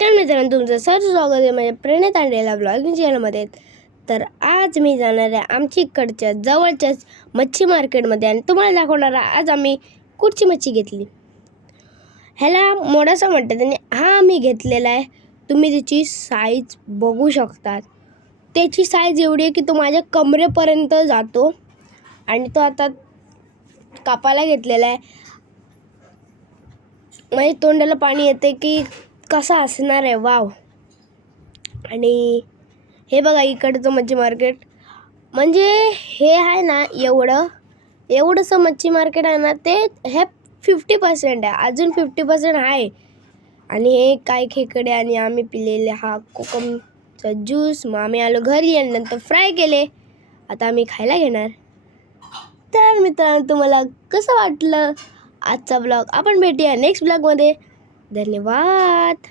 तर मित्रांनो, तुमचं सर्व स्वागत आहे माझ्या प्रणित आणलेल्या ब्लॉगिंग चॅनलमध्ये. तर आज मी जाणार आहे आमच्या इकडच्या जवळच्याच मच्छी मार्केटमध्ये आणि तुम्हाला दाखवणार आहे आज आम्ही कुठची मच्छी घेतली. ह्याला मोडासा म्हणतात आणि हा आम्ही घेतलेला आहे. तुम्ही त्याची साईज बघू शकतात. त्याची साईज एवढी आहे की तो माझ्या कमरेपर्यंत जातो आणि तो आता कापायला घेतलेला आहे. माझ्या तोंडाला पाणी येते की कसा असणार आहे. वाव. आणि हे बघा इकडचं मच्छी मार्केट, म्हणजे हे आहे ना एवढंसं मच्छी मार्केट आहे ना, ते हे 50% आहे, अजून 50% आहे. आणि हे काय खेकडे आणि आम्ही पिलेले हा कोकमचा ज्यूस. मग आम्ही आलो घरी आणि नंतर फ्राय केले. आता आम्ही खायला घेणार. तर मित्रांनो, तुम्हाला कसं वाटलं आजचा ब्लॉग? आपण भेटूया नेक्स्ट ब्लॉगमध्ये. धन्यवाद.